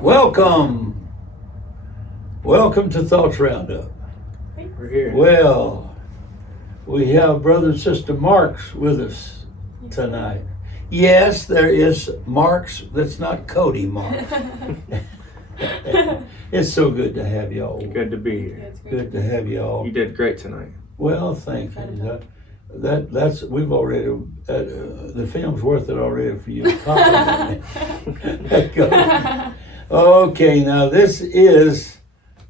Welcome. Welcome to Thoughts Roundup. We're here. Well, we have Brother and Sister Marks with us tonight. Yes, there is Marks. That's not Cody Marks. It's so good to have y'all. Good to be here. Good to have y'all. You did great tonight. Well, thank you. That's we've already the film's worth it already for you. Okay, now this is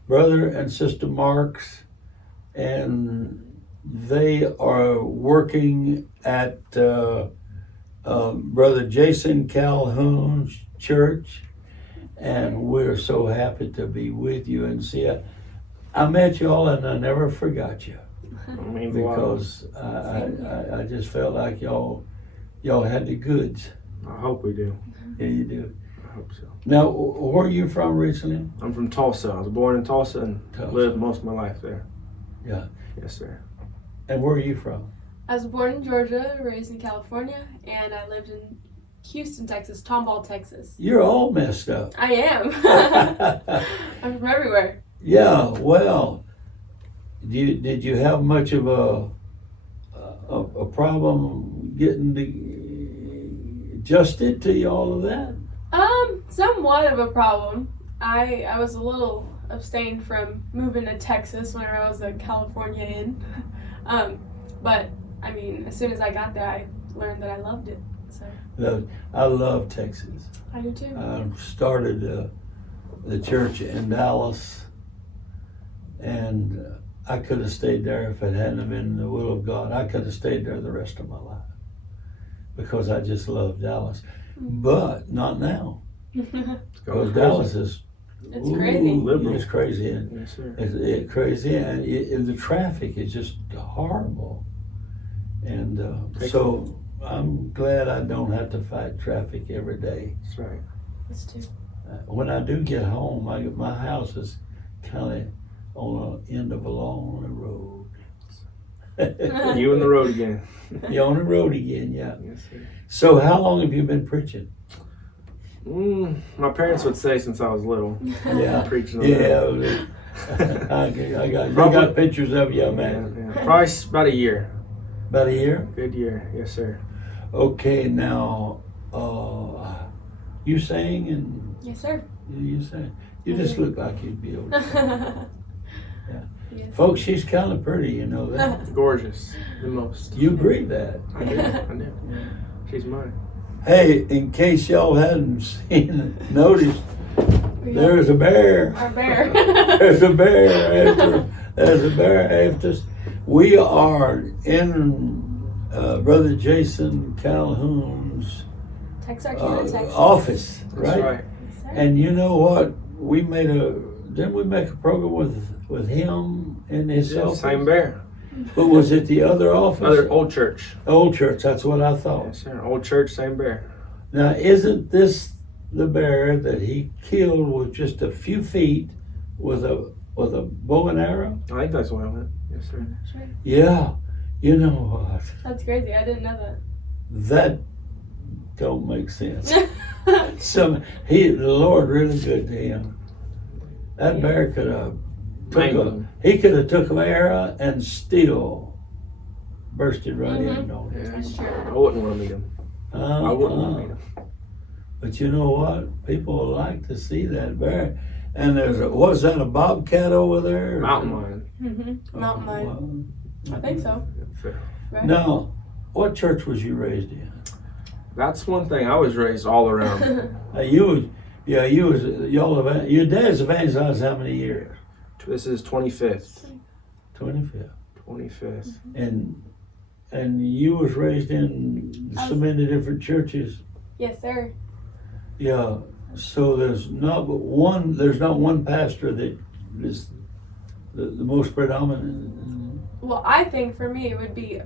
Brother and Sister Marks, and they are working at Brother Jason Calhoun's church, and we're so happy to be with you. And see, I met you all, and I never forgot you. Because I just felt like y'all had the goods. I hope we do. Yeah, you do. I hope so. Now, where are you from originally? I'm from Tulsa. I was born in Tulsa and lived most of my life there. Yeah. Yes, sir. And where are you from? I was born in Georgia, raised in California, and I lived in Houston, Texas, Tomball, Texas. You're all messed up. I am. I'm from everywhere. Yeah, well, did you have much of a problem getting adjusted to all of that? Somewhat of a problem. I was a little abstained from moving to Texas whenever I was a Californian. But I mean, as soon as I got there, I learned that I loved it. So I love Texas. I do too. I started the church in Dallas, and I could have stayed there if it hadn't been the will of God. I could have stayed there the rest of my life because I just love Dallas. But not now. Because Dallas is crazy. Liberal. It's crazy. And Yes, sir. it's crazy, and the traffic is just horrible. And so I'm glad I don't have to fight traffic every day. That's right. Us too. When I do get home, my house is kind of on the end of a long road. You on the road again. You're on the road again, yeah. Yes, sir. So how long have you been preaching? My parents would say since I was little. Yeah, Preaching on yeah. I got pictures of you, man. Yeah. Probably about a year. About a year? Good year. Yes, sir. Okay, now, you sang and Yes, sir. you sang. You just look like you'd be able to sing. Yes. Folks, she's kind of pretty, you know that. Gorgeous. The most. You agree that. I do. She's mine. Hey, in case y'all hadn't noticed, there's a bear. Our bear. There's a bear after. There's a bear after us. We are in Brother Jason Calhoun's Texarkana, Texas. office, right? That's right. Yes, sir. And you know what? Didn't we make a program with him in his Yeah, office? same bear. But was it the other office? Other old church. Old church, that's what I thought. Yes, sir. Old church, same bear. Now, isn't this the bear that he killed with just a few feet with a bow and arrow? I think that's what I went. Yes, sir. Sure. Yeah. You know what? That's crazy. I didn't know that. That don't make sense. The Lord really good to him. That bear could have took an arrow and still bursted right in on him. That's true. I wouldn't want to meet him. I wouldn't want to meet him. But you know what? People would like to see that bear. And was that a bobcat over there? Mountain lion. Mm-hmm. Mountain lion. I think so. Yes, sir. Right? Now, what church was you raised in? That's one thing. I was raised all around. Your dad's evangelized how many years? This is 25th. 25. 25th. And you was raised in so many different churches. Yes, sir. Yeah. So there's not one pastor that is the most predominant. Well, I think for me it would be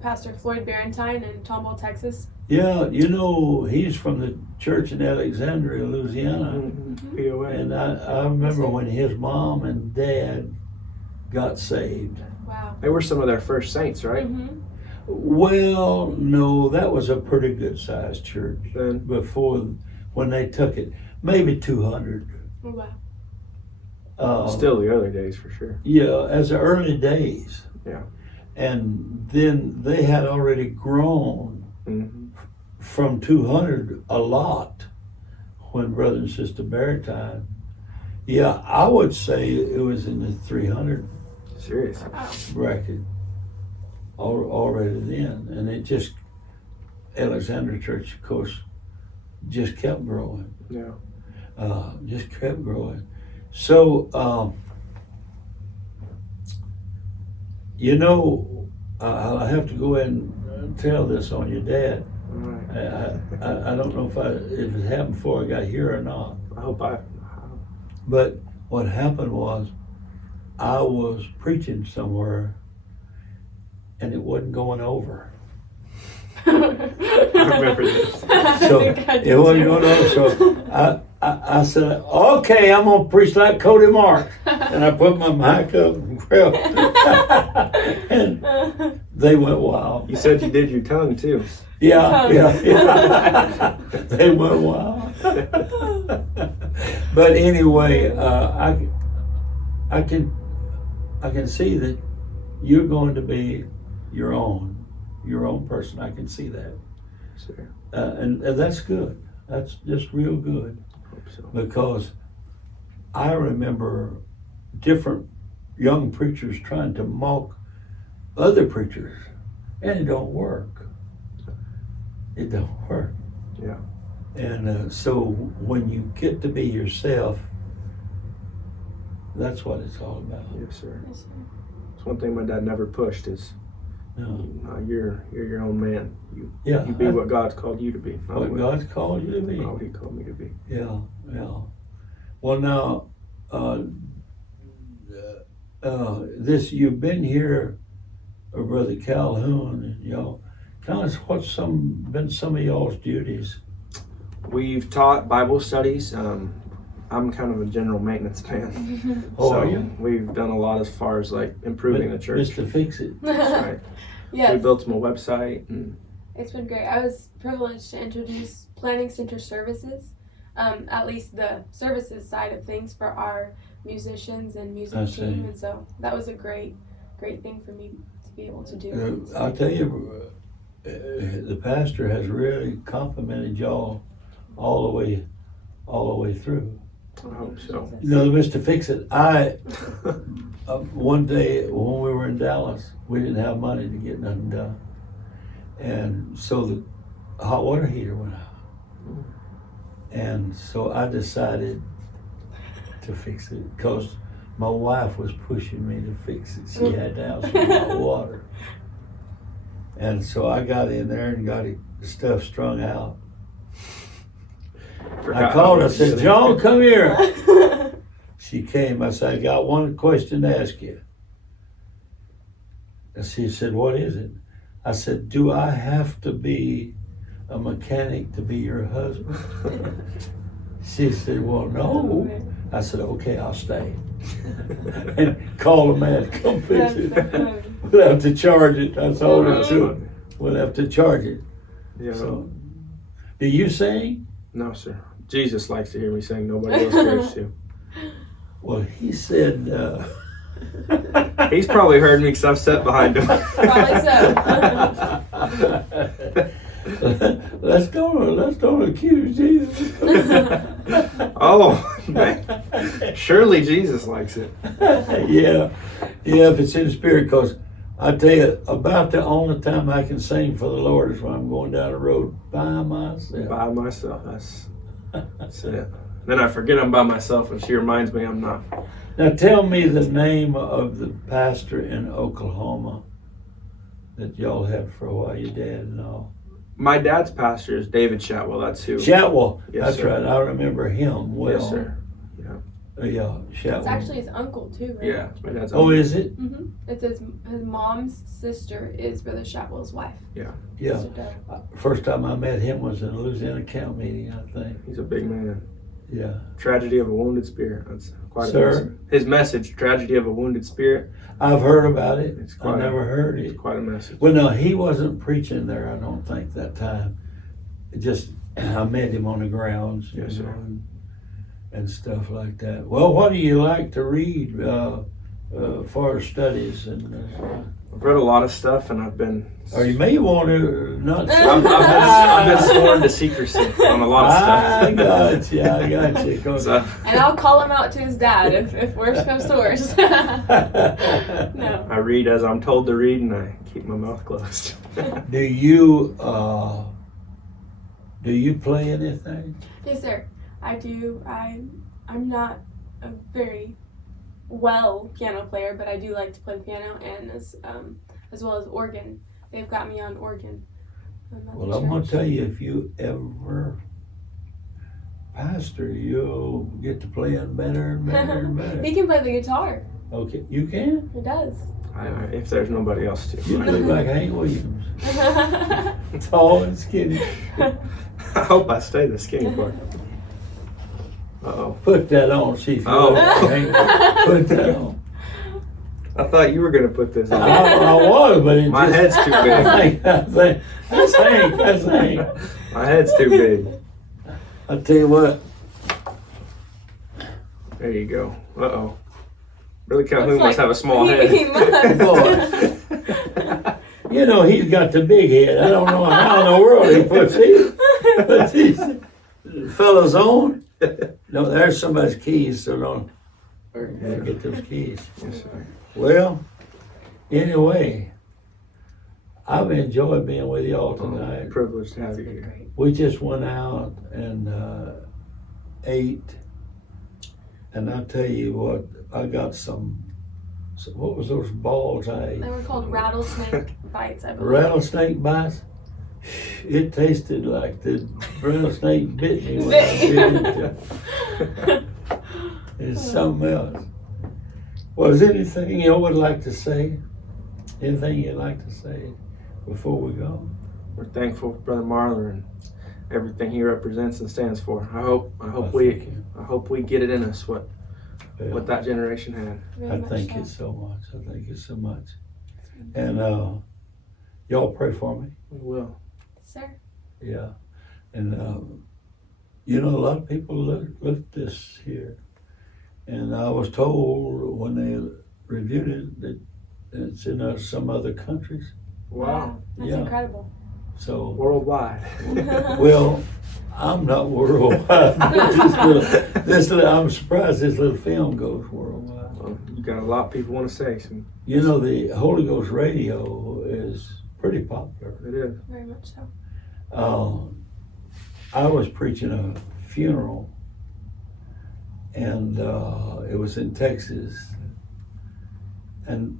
Pastor Floyd Barentine in Tomball, Texas. Yeah, you know, he's from the church in Alexandria, Louisiana. Mm-hmm. POA. And I remember when his mom and dad got saved. Wow. They were some of their first saints, right? Mm-hmm. Well, no, that was a pretty good sized church Then before when they took it. Maybe 200. Oh, Uh, wow. Still the early days for sure. Yeah, as the early days. Yeah. And then they had already grown Mm-hmm. from 200 a lot when Brother and Sister Barrett died. Yeah, I would say it was in the 300 Serious. bracket already then. And it just, Alexander Church, of course, just kept growing. Yeah. Just kept growing. So, you know, I have to go ahead and tell this on your dad. All right. I don't know if it happened before I got here or not. I hope I. But what happened was I was preaching somewhere and it wasn't going over. I remember this. So it wasn't going over. So I said, okay, I'm gonna preach like Cody Mark. And I put my mic up and grabbed and they went wild. You said you did your tongue too. Yeah. They went wild. But anyway, I can see that you're going to be your own person. I can see that, Sure. and that's good. That's just real good, Hope so. because I remember different young preachers trying to mock other preachers, and it don't work. It don't work. Yeah. And so when you get to be yourself, that's what it's all about. Yes, sir. Yes, sir. It's one thing my dad never pushed is No. you're your own man. Yeah, You be what God's called you to be. Not what God's called you to be. Not what He called me to be. Yeah, yeah. Well, now, this you've been here, Brother Calhoun, and y'all. Tell us what's been some of y'all's duties. We've taught Bible studies. I'm kind of a general maintenance man. Oh, are you? We've done a lot as far as like improving the church. Mr. Fix It. That's right. Yes. We built them a website and It's been great. I was privileged to introduce Planning Center services, at least the services side of things for our musicians and music I team, see. and so that was a great thing for me to be able to do. I'll tell you, the pastor has really complimented y'all all the way through. I hope so. You know, Mr. Fix It, one day when we were in Dallas, we didn't have money to get nothing done. And so the hot water heater went out. And so I decided to fix it because my wife was pushing me to fix it. She had to have some hot water. And so I got in there and got the stuff strung out. I called her, I said, John, come here. She came, I said, I got one question to ask you. And she said, what is it? I said, do I have to be a mechanic to be your husband? She said, well, no. I said, okay, I'll stay. And call a man to come fix it. We'll have to charge it. I told her to. We'll have to charge it. Yeah. So, do you sing? No, sir. Jesus likes to hear me sing. Nobody else cares to. Well, he said, He's probably heard me because I've sat behind him. Probably so. let's don't accuse Jesus. Oh, man. Surely Jesus likes it. Yeah, if it's in the spirit, because I tell you, about the only time I can sing for the Lord is when I'm going down the road by myself. By myself. That's it. Then I forget I'm by myself and she reminds me I'm not. Now tell me the name of the pastor in Oklahoma that y'all had for a while, your dad and all. My dad's pastor is David Chatwell. That's who. Chatwell. Yes, That's sir. right. I remember him well. Yes, sir. Yeah, Chatwell. It's actually his uncle too, right? Yeah, it's my dad's Oh, is it? Mm-hmm. It's his mom's sister is Brother Shotwell's wife. Yeah. Sister Deb. First time I met him was in a Louisiana camp meeting, I think. He's a big man. Yeah. Tragedy of a Wounded Spirit. That's quite a Sir? message. His message, Tragedy of a Wounded Spirit. I've heard about it. It's I never heard It's it. quite a message. Well, no, he wasn't preaching there, I don't think, that time. I met him on the grounds, Yes, sir. and stuff like that. Well, what do you like to read for studies? And I've read a lot of stuff, and I've been. or you may want to not. I've been sworn to secrecy on a lot of stuff. I got you. I got you. So, And I'll call him out to his dad if worse comes to worse. No. I read as I'm told to read, and I keep my mouth closed. Do you play anything? Yes, sir. I do. I'm not a very well piano player, but I do like to play the piano and as well as organ. They've got me on organ. Well, I'm going to tell you, if you ever pastor, you'll get to playing better and better and better. He can play the guitar. Okay, you can? He does. If there's nobody else to. You look like Hank Williams. Tall and skinny. I hope I stay the skinny part. Uh-oh. Put that on, see if you Oh. look like Hank. Put that on. I thought you were going to put this on. I was, but it My just... head's too big. I think, that's Hank, that's Hank. My head's too big. I'll tell you what. There you go. Uh-oh. Billy Calhoun Looks must like have a small he head. must. You know, he's got the big head. I don't know how in the world he puts these fellas on. No, there's somebody's keys, so don't forget those keys. Yes, sir. Well, anyway, I've enjoyed being with y'all tonight. Privileged to have That's you been here. great. We just went out and ate, and I tell you what, I got some what was those balls I ate? They were called rattlesnake bites, I believe. Rattlesnake bites. It tasted like the rattlesnake bit me when I bit it. It's something else. Was anything you would like to say? Anything you'd like to say before we go? We're thankful for Brother Marler and everything he represents and stands for. I hope we get it in us what that generation had. Very I much thank so. you so much. I thank you so much. And y'all pray for me. We will. Sir. Yeah. And you know, a lot of people look this here. And I was told when they reviewed it that it's in some other countries. Wow. That's Yeah. incredible. So, Worldwide. well, I'm not worldwide. I'm surprised this little film goes worldwide. Well, you got a lot of people want to say. So You know, the Holy Ghost radio is pretty popular. it is. Very much so. I was preaching a funeral, and it was in Texas, and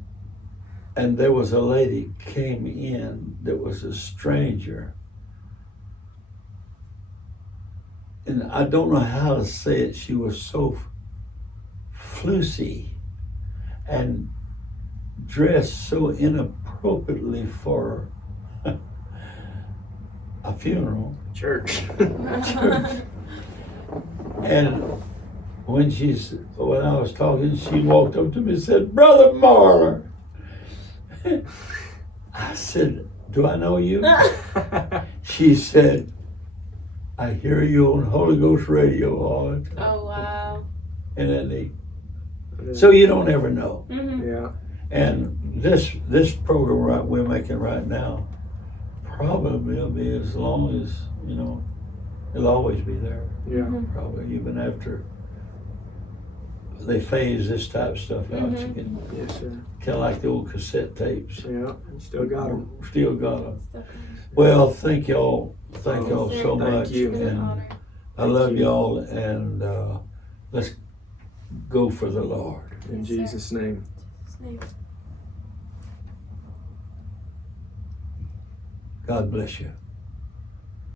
there was a lady came in that was a stranger, and I don't know how to say it. She was so flusy and dressed so inappropriately for a funeral. Church. And when I was talking, she walked up to me and said, "Brother Marler." I said, "Do I know you?" She said, "I hear you on Holy Ghost radio all the time." Oh, wow. And then so you don't ever know. Mm-hmm. Yeah. And this program we're making right now probably will be as long as, you know, it'll always be there. Yeah. Probably even after they phase this type of stuff out. You can Yes, sir. kind of like the old cassette tapes. Yeah. Still got them. Still got them. Well, thank y'all so Thank much. you. It's been an And honor. I love y'all, and let's go for the Lord. In Yes, sir. Jesus' name. In Jesus' name. God bless you.